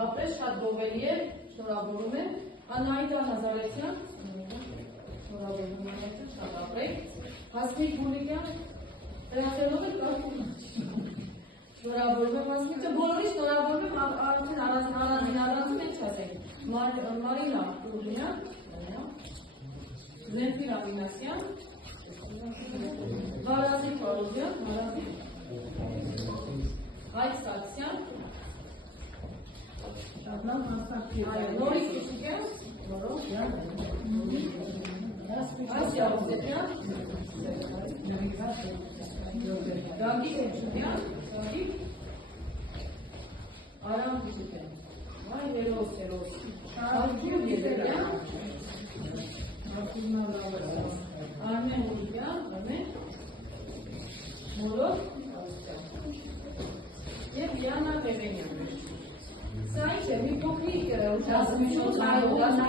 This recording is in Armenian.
ապրես շատ գովելի է, շնորհավորում եմ, Անահիտ Նազարեթյան, շնորհավորում եմ, շատ ապրեք, Հասմիկ Գուլիկյան, վերածելով եք կարդում, շնորհավորում եմ Հասմիկը, բոլորի շնորհավորում եմ, արդեն առանձին էլ չասենք, Մարինա Ուրլյան, Զենֆիր Ամինասյան, Վարազիկ Վարուզյան, Հայկ Սաքսյան, Նորիկ Քիչիկյան, Ասիա Օսեփյան, Գագիկ Քիչիկյան, Արամ Քիչիկյան, Վայ հերոս, Ալքիմ Եզերյան, Արմեն Ուրյան, Մորոտ, և Յանա Բեբենյան։ Սա ինչ է, մի փոքրիկ ուշադրություն